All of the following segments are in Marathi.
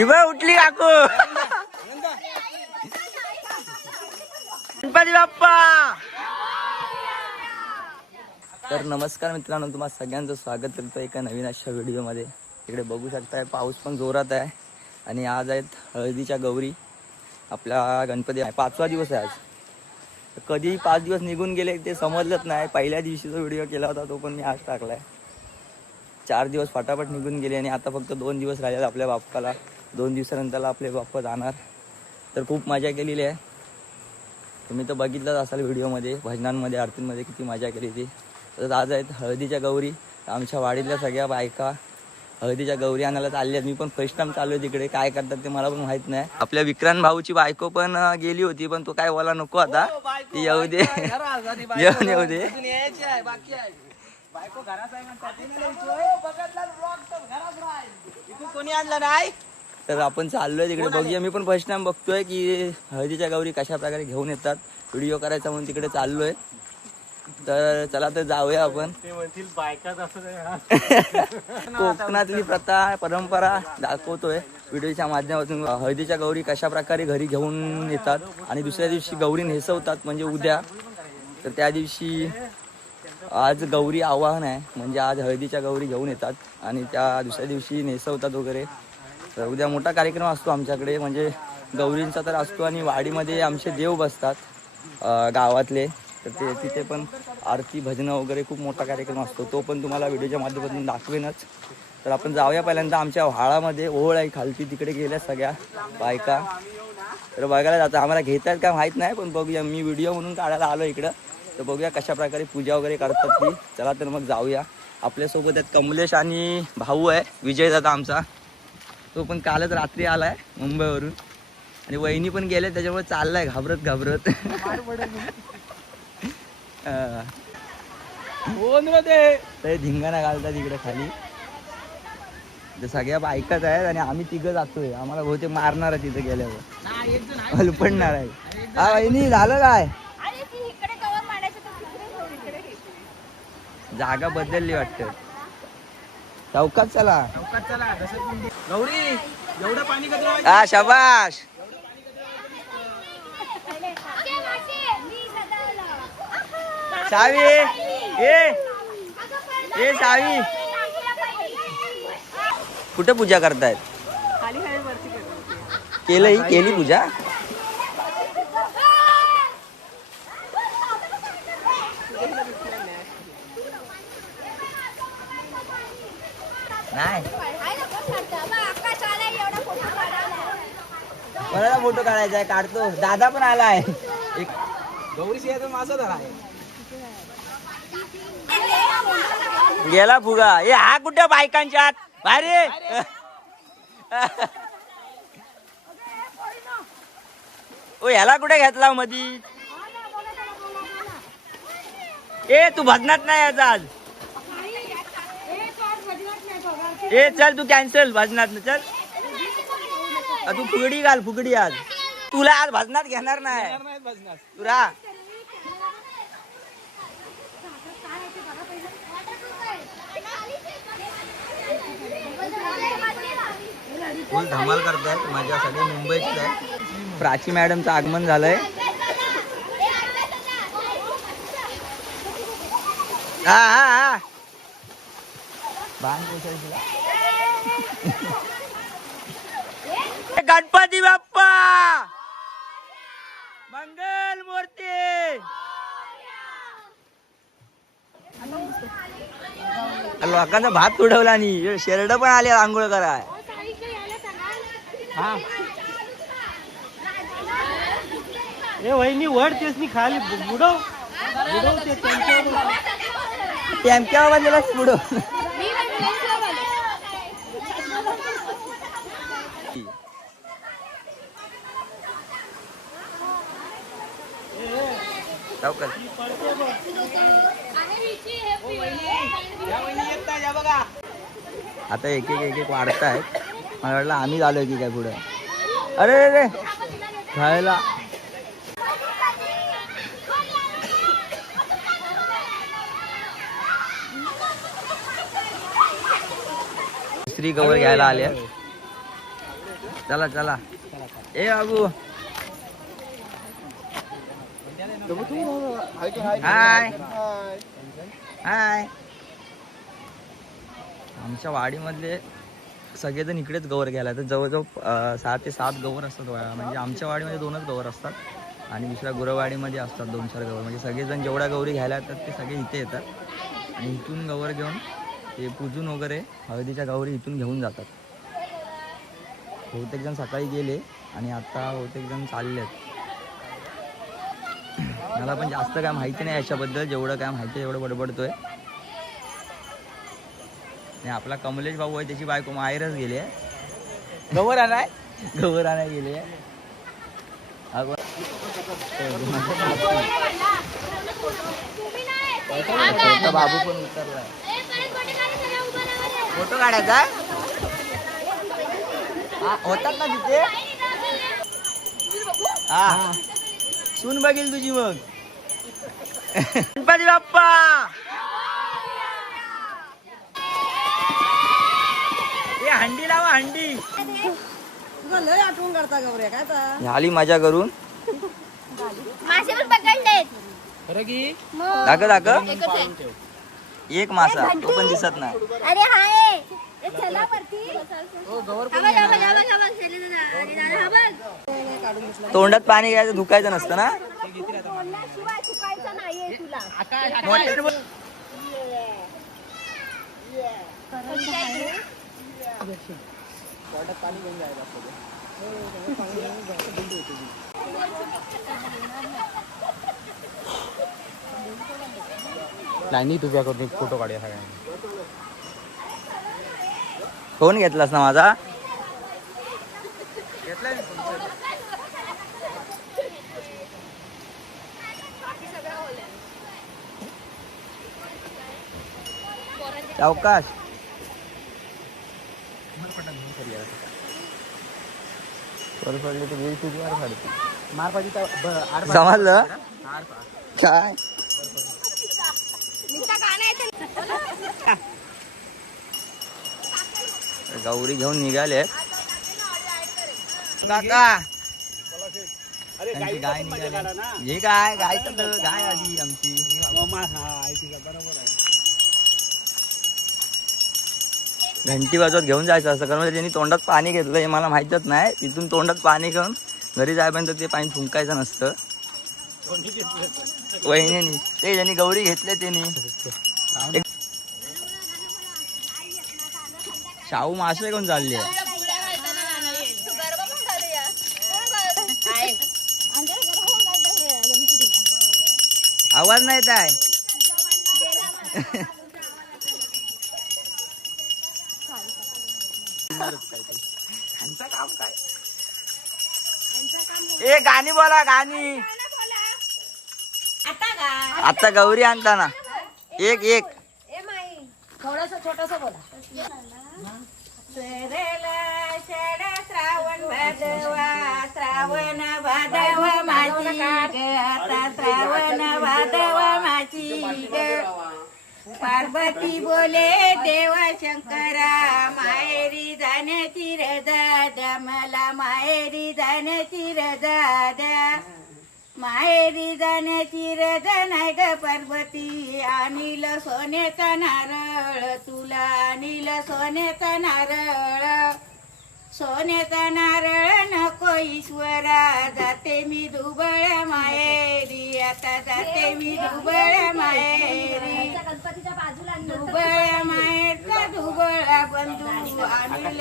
इबा उठली काकू. गणपती बाप्पा. तर नमस्कार मित्रांनो, तुम्हाला सगळ्यांचं स्वागत करतो एका नवीन अशा व्हिडिओमध्ये. इकडे बघू शकताय पाऊस पण जोरात आहे आणि आज आहेत हळदीच्या गौरी. आपला गणपती आहे, 5वा दिवस आहे आज. कधी 5 दिवस निघून गेले ते समजलंच नाही. पहिल्या दिवशीचा व्हिडिओ केला होता तो पण मी आज टाकलाय. 4 दिवस फटाफट निघून गेले आणि आता फक्त 2 दिवस राहिले आपल्या बाप्पाला. 2 दिवसानंतर आपले बाप्पा जाणार. तर खूप मजा केलेली आहे. तुम्ही तर बघितलंच असाल व्हिडिओमध्ये, भजनांमध्ये, आरतींमध्ये किती मजा केली ती. तर आज आहेत हळदीच्या गौरी. आमच्या वाडीतल्या सगळ्या बायका हळदीच्या गौरी आणायला चालल्या. मी पण फर्स्ट टाइम चालू आहे तिकडे. काय करतात ते मला पण माहित नाही. आपल्या विक्रांत भाऊची बायको पण गेली होती, पण तो काय बोला नको आता. ती येऊ दे, येऊन येऊ दे. कोणी आणलं नाही. तर आपण चाललोय तिकडे, बघूया. मी पण फर्स्ट टाइम बघतोय की हळदीच्या गौरी कशा प्रकारे घेऊन येतात. व्हिडिओ करायचा म्हणून तिकडे चाललोय. तर चला तर जाऊया आपण. कोकणातली प्रथा परंपरा दाखवतोय व्हिडिओच्या माध्यमातून. हळदीच्या गौरी कशा प्रकारे घरी घेऊन येतात आणि दुसऱ्या दिवशी गौरी नेसवतात, म्हणजे उद्या. तर त्या दिवशी आज गौरी आवाहन आहे, म्हणजे आज हळदीच्या गौरी घेऊन येतात आणि त्या दुसऱ्या दिवशी नेसवतात वगैरे. तर उद्या मोठा कार्यक्रम असतो आमच्याकडे, म्हणजे गौरींचा तर असतो आणि वाडीमध्ये आमचे देव बसतात गावातले. तर ते तिथे पण आरती भजनं वगैरे खूप मोठा कार्यक्रम असतो. तो पण तुम्हाला व्हिडिओच्या माध्यमातून दाखवेनच. तर आपण जाऊया. पहिल्यांदा आमच्या व्हाळामध्ये ओळ आहे खालती, तिकडे गेल्या सगळ्या बायका. तर बघायला जातं. आम्हाला घेतात का माहीत नाही, पण बघूया. मी व्हिडिओ म्हणून काढायला आलो इकडं. तर बघूया कशा प्रकारे पूजा वगैरे करतात ती. चला तर मग जाऊया. आपल्यासोबत आहेत कमलेश आणि भाऊ आहे विजय दादा आमचा. तो पण कालच रात्री आलाय मुंबईवरून. आणि वहिनी पण गेले, त्याच्यामुळे चाललाय घाबरत घाबरत. ते धिंगाणा घालतात इकडे खाली. सगळ्या बायकाच आहेत आणि आम्ही तिघं जातोय. आम्हाला बहुतेक मारणार आहे तिथे गेल्यावर, हलपडणार आहे. हा वहिनी, झालं काय? जागा बदलली वाटतं. चौकात चला. गौरी एवढं पाणी कधी. हा शाबाश. सावी ए सावी, कुठे पूजा करतायत? केली पूजा. नाही मला फोटो काढायचा आहे, काढतो. दादा पण आलाय. गौरी माझा धरा गेला फुगा. ए हा कुठे बायकांच्या आत भारी. ओ ह्याला कुठे घेतला मधी? ए तू भजनात नाही याचा आज. ए चल तू कॅन्सल भजनात. चल तू फुगडी घाल, फुगडी आज. तुला आज भजनात घेणार नाही तू. रा फुल धमाल करतायत. माझ्यासाठी मुंबईच आहे. प्राची मॅडमचं आगमन झालंय. हा हा हा गणपती बाप्पा मंगल मूर्ती. लोकांचा भात तुडवला आणि शेरड पण आले आंघोळ कराय. ए वहिनी वड तेच खाली बुडव टेमक्या बांधलेला बुडव. आता एक एक वाढतायत. मला वाटलं आम्ही झालोय की काय पुढे. अरे रे खायला दुसरी कवर घ्यायला आल्या. चला चला ए बाबू हाय हाय. आमच्या वाडीमधले सगळेजण इकडेच गवर घ्यायला तर जवळजवळ 6 ते 7 गवर असतात. म्हणजे आमच्या वाडीमध्ये 2च गवर असतात आणि दुसऱ्या गुरवाडीमध्ये असतात 2-4 गवर. म्हणजे सगळेजण जेवढ्या गौरी घ्यायला येतात ते सगळे इथे येतात आणि इथून गवर घेऊन ते पूजून वगैरे हळदीच्या गौरी इथून घेऊन जातात. बहुतेक जण सकाळी गेले आणि आता बहुतेक जण चालले आहेत. मला पण जास्त काय माहिती नाही याच्याबद्दल, जेवढं काय माहिती आहे एवढं बडबडतोय. आणि आपला कमलेश भाऊ आहे त्याची बायको माहेरच गेली आहे गवर आणाय गेली आहे. बाबू पण उतरलाय. फोटो काढायचा होतात ना तिथे. हा सून बघेल तुझी मग. गणपती बाप्पा हंडी लावा हंडी. आठवण करता गौऱ्या काय झाली मजा करून. मासे पण पकडलेत. दाखव एक मासा तो पण दिसत नाही. अरे हाय चला वरती. तोंडात पाणी घ्यायचं धुकायचं नसतं ना. शिवाय चुकायचं नाहीये तुला. नाही तुझ्याकडून फोटो काढूया फोन घेतलास ना माझा. सावकाश समजलं काय. गौरी घेऊन निघाले काका. त्यांची गाय निघाली. हे काय गाय तर गाय आली आमची. घंटी वाजवत घेऊन जायचं असं कारण म्हणजे त्यांनी तोंडात पाणी घेतलं हे मला माहीतच नाही. तिथून तोंडात पाणी घेऊन घरी जायपर्यंत ते पाणी थुंकायचं नसतं. वहिनी ते ज्यांनी गौरी घेतले त्यांनी. शाहू मासे घेऊन चालली आहे. आवाज नाही येत आहे. काम काय ए गाणी बोला गाणी. आता गौरी आणताना एक एक थोडस छोटस बोला. श्रावण भादवा श्रावण भादवा माझी ग. आता श्रावण भादवा माझी ग. पार्वती बोले देवा शंकरा माहेरी जाण्याची रजा द्या मला. माहेरी जाण्याची रजा द्या. माहेरी जाण्याची रजा नाही ग पार्वती. आणील सोन्याचा नारळ तुला. आणील सोन्याचा नारळ. सोन्याचा नारळ नको ईश्वरा. जाते मी दुबळ माहेरी. आता जाते मी दुबळ माहेरी. दुबळ माहेरचा दुबळा बंधू. आणील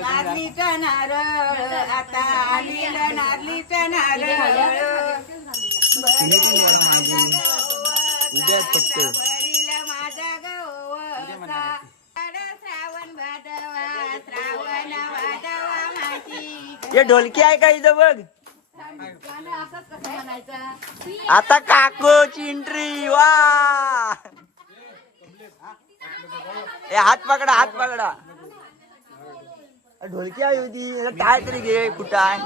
नारलीचा नारळ. आता आणील नारलीचा नारळ. माझा गवसा. श्रावण भादवा श्रावण भादवा माझी. हे ढोलकी आहे का इथं बघ. आता काको चिंट्री वा. ए हात पकडा हात पकडा. ढोलकी आहे होती काय तरी घे. कुठं आहे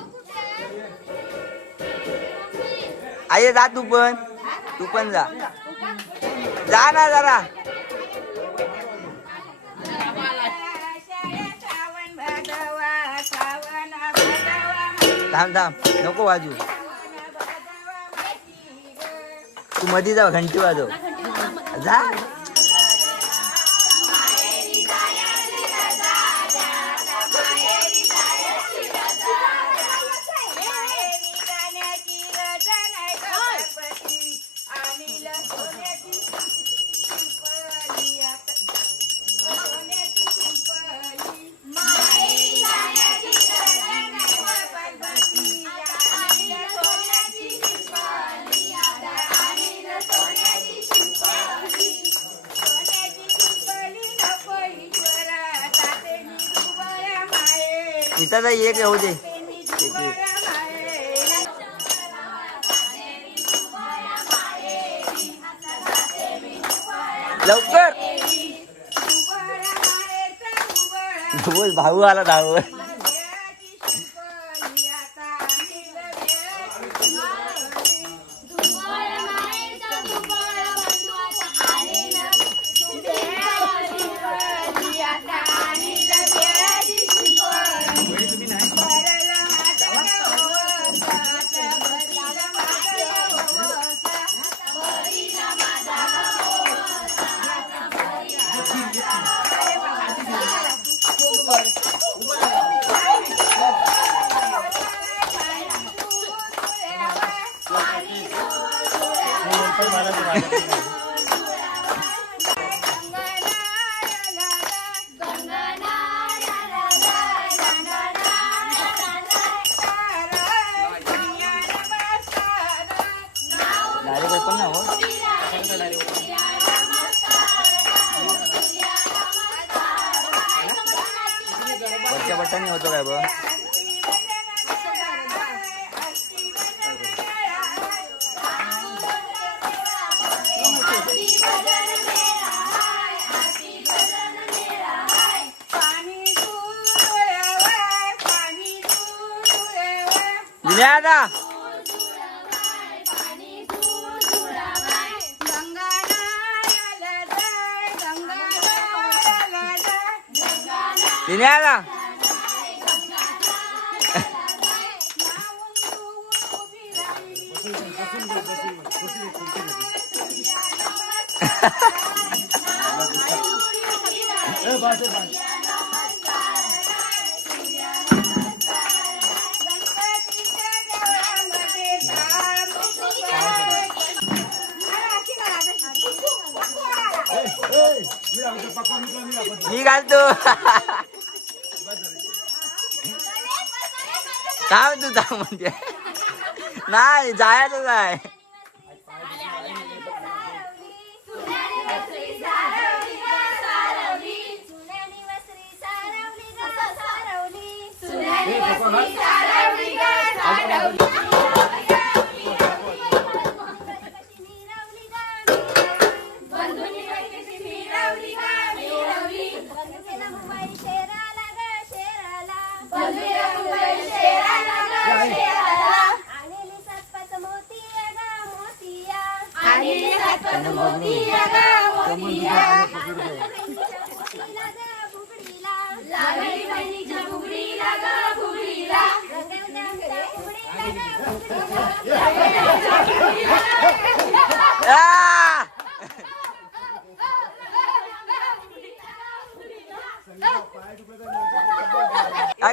आई. जा तू पण जा ना जरा. श्रावण भादवा श्रावण थांब थांब नको वाजू तू मध्ये जा घंटी वाजव जा इथं तर एक येऊ दे लवकर भाऊ आला धाव वरच्या बट्टाने होतो काय बघ आता दिन्याला मी घालतो काय तू जा म्हणते नाही जायचंच आहे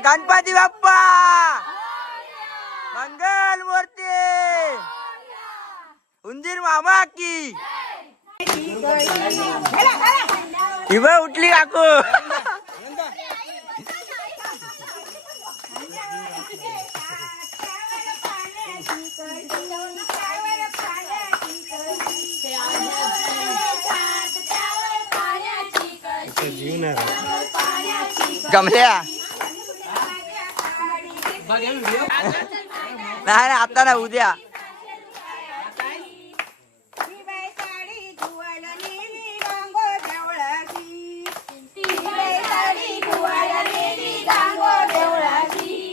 गणपती बाप्पा मंगल मूर्ती उंदीर मामा की उठली काकू गमल्या नाही आता ना उद्या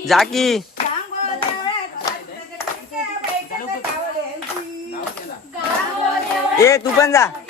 जाकी ए तू पण जा